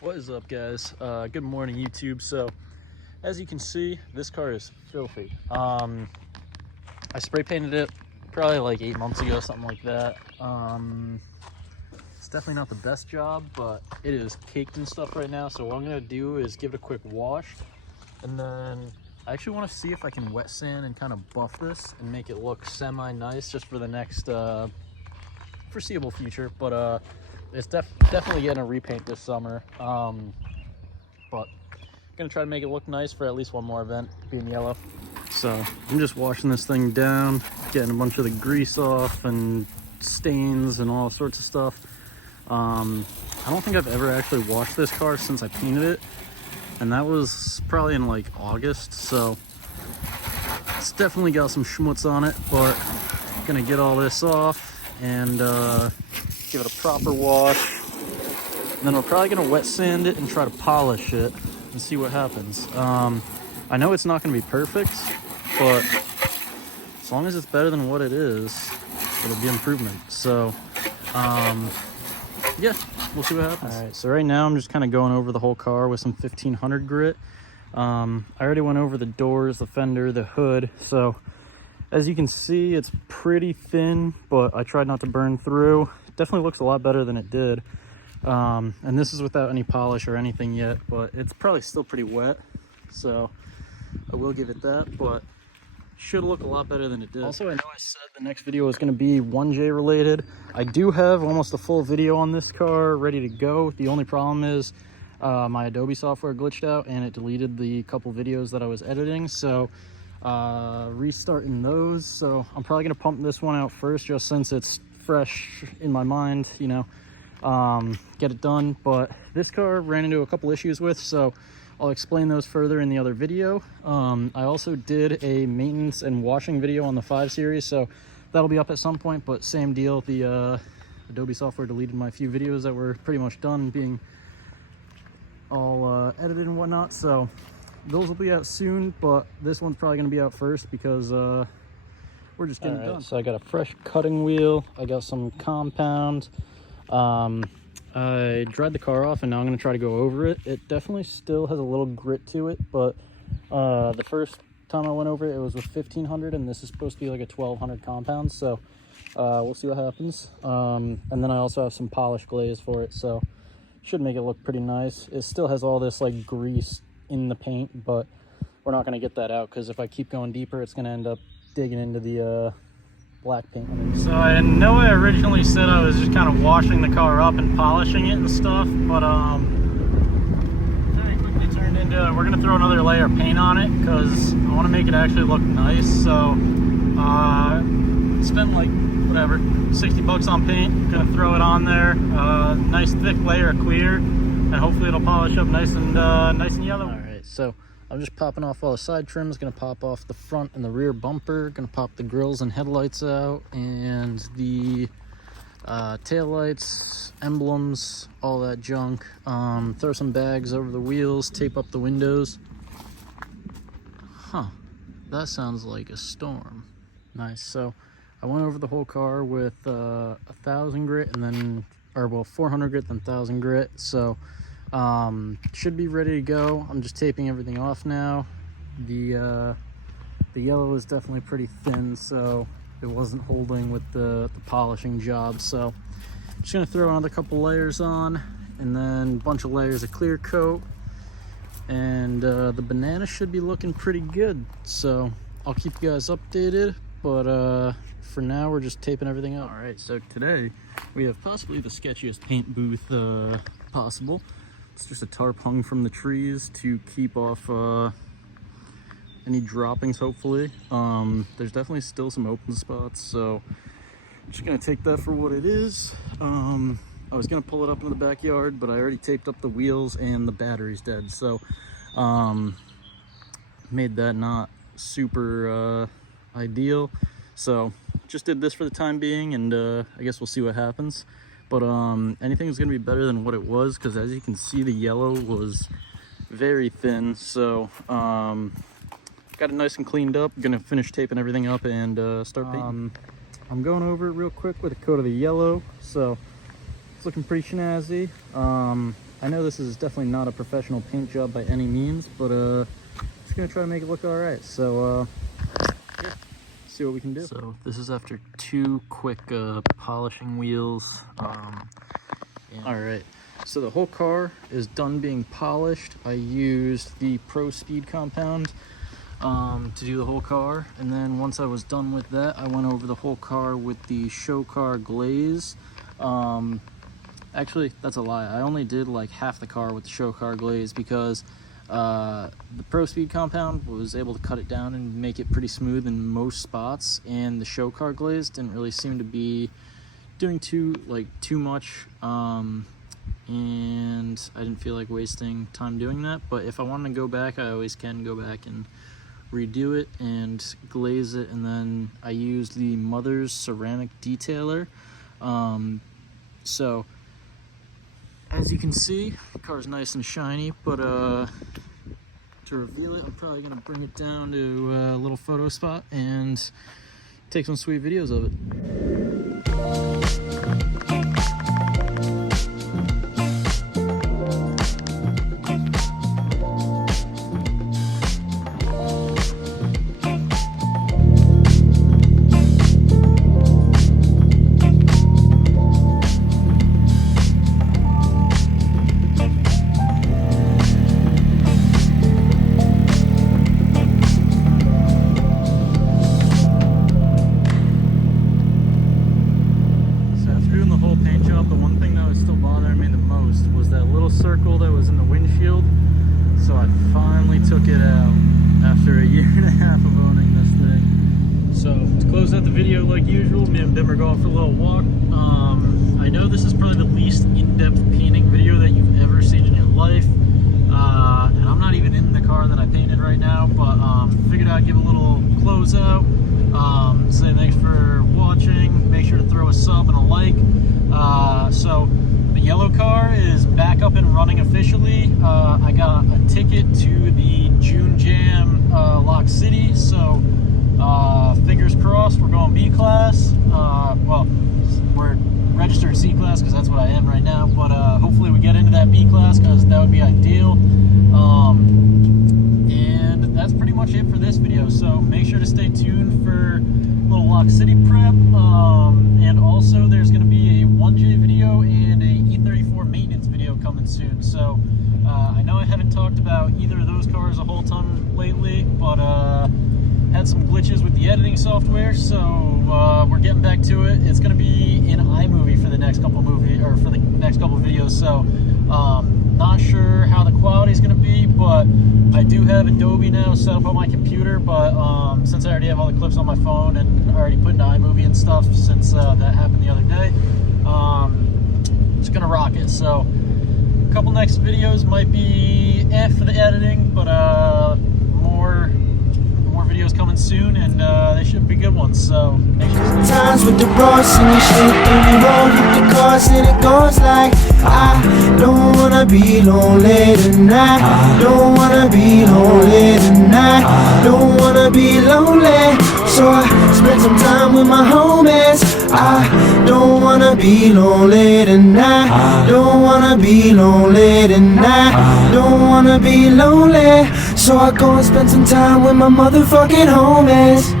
What is up, guys? Good morning, YouTube. So as you can see, this car is filthy. I spray painted it probably like 8 months ago, something like that. It's definitely not the best job, but it is caked in stuff right now. So what I'm gonna do is give it a quick wash, and then I actually want to see if I can wet sand and kind of buff this and make it look semi-nice just for the next foreseeable future. But it's definitely getting a repaint this summer. But gonna try to make it look nice for at least one more event, being yellow. So I'm just washing this thing down, getting a bunch of the grease off and stains and all sorts of stuff. I don't think I've ever actually washed this car since I painted it, and that was probably in like August, so it's definitely got some schmutz on it, but I'm gonna get all this off and give it a proper wash, and then we're probably gonna wet sand it and try to polish it and see what happens. I know it's not gonna be perfect, but as long as it's better than what it is, it'll be improvement. So yeah, we'll see what happens. All right, so right now I'm just kind of going over the whole car with some 1500 grit. I already went over the doors, the fender, the hood. So as you can see, it's pretty thin, but I tried not to burn through. It definitely looks a lot better than it did. And this is without any polish or anything yet, but it's probably still pretty wet. So I will give it that, but should look a lot better than it did. Also, I know I said the next video was going to be 1J related. I do have almost a full video on this car ready to go. The only problem is my Adobe software glitched out and it deleted the couple videos that I was editing. So restarting those. So I'm probably going to pump this one out first, just since it's fresh in my mind, you know, get it done. But this car ran into a couple issues with, so I'll explain those further in the other video. I also did a maintenance and washing video on the 5 Series, so that'll be up at some point, but same deal. The Adobe software deleted my few videos that were pretty much done being all edited and whatnot, so those will be out soon, but this one's probably going to be out first because we're just getting done. So I got a fresh cutting wheel, I got some compound. I dried the car off and now I'm going to try to go over it. It definitely still has a little grit to it, but the first time I went over it, it was with 1500, and this is supposed to be like a 1200 compound, so we'll see what happens. And then I also have some polish glaze for it, so should make it look pretty nice. It still has all this like grease in the paint, but we're not going to get that out because if I keep going deeper, it's going to end up digging into the black paint. So I know I originally said I was just kind of washing the car up and polishing it and stuff, but very quickly turned into we're gonna throw another layer of paint on it because I want to make it actually look nice. So spent like whatever 60 bucks on paint, gonna throw it on there, nice thick layer of clear, and hopefully it'll polish up nice and yellow. All right, so I'm just popping off all the side trims, gonna pop off the front and the rear bumper, gonna pop the grills and headlights out, and the tail lights, emblems, all that junk. Throw some bags over the wheels, tape up the windows. Huh, that sounds like a storm. Nice. So I went over the whole car with 1000 grit and then, or well, 400 grit then 1000 grit. So should be ready to go. I'm just taping everything off now. The yellow is definitely pretty thin, so it wasn't holding with the polishing job. So just gonna throw another couple layers on, and then a bunch of layers of clear coat, and the banana should be looking pretty good. So I'll keep you guys updated, but for now we're just taping everything up. All right, so today we have possibly the sketchiest paint booth possible. It's just a tarp hung from the trees to keep off any droppings, hopefully. There's definitely still some open spots, so I'm just gonna take that for what it is. I was gonna pull it up into the backyard, but I already taped up the wheels and the battery's dead, so made that not super ideal. So just did this for the time being, and I guess we'll see what happens. But anything is gonna be better than what it was, because as you can see, the yellow was very thin. So got it nice and cleaned up. Gonna finish taping everything up and start painting. I'm going over it real quick with a coat of the yellow, so it's looking pretty snazzy. I know this is definitely not a professional paint job by any means, but just gonna try to make it look all right. So yeah, see what we can do. So this is after 2 quick polishing wheels. All right, so the whole car is done being polished. I used the Pro Speed compound to do the whole car, and then once I was done with that, I went over the whole car with the show car glaze. Actually, that's a lie. I only did like half the car with the show car glaze because the Pro Speed compound was able to cut it down and make it pretty smooth in most spots, and the show car glaze didn't really seem to be doing too much, and I didn't feel like wasting time doing that. But if I want to go back, I always can go back and redo it and glaze it. And then I used the Mother's ceramic detailer. So as you can see, the car's nice and shiny, but to reveal it, I'm probably gonna bring it down to a little photo spot and take some sweet videos of it. Circle that was in the windshield, so I finally took it out after a year and a half of owning this thing. So to close out the video, like usual, me and Bim are going for a little walk. I know this is probably the least in-depth painting video that you've ever seen in your life, and I'm not even in the car that I painted right now, but figured I'd give a little closeout, say thanks for watching, make sure to throw a sub and a like. So the yellow car is back up and running officially. I got a ticket to the June Jam Lock City, so fingers crossed we're going B class. Well, we're registered C class because that's what I am right now, but hopefully we get into that B class because that would be ideal. And that's pretty much it for this video, so make sure to stay tuned for a little Lock City prep, and also there's going to be a 1J video and a E34 maintenance video coming soon. So I know I haven't talked about either of those cars a whole ton lately, but had some glitches with the editing software, so we're getting back to it. It's going to be in iMovie for the next couple videos, so not sure how the quality is going to be, but I do have Adobe now set up on my computer, but since I already have all the clips on my phone and already put into iMovie and stuff since that happened the other day, just gonna rock it. So a couple next videos might be for the editing, but more videos coming soon, and they should be good ones, so make sure to stay times with the bros and the shit, and we roll with the cars, and it goes like, I don't wanna be lonely tonight, don't wanna be lonely tonight, don't wanna be lonely, so I spend some time with my homies. I don't wanna be lonely tonight, don't wanna be lonely tonight, don't wanna be lonely, so I go and spend some time with my motherfucking homies.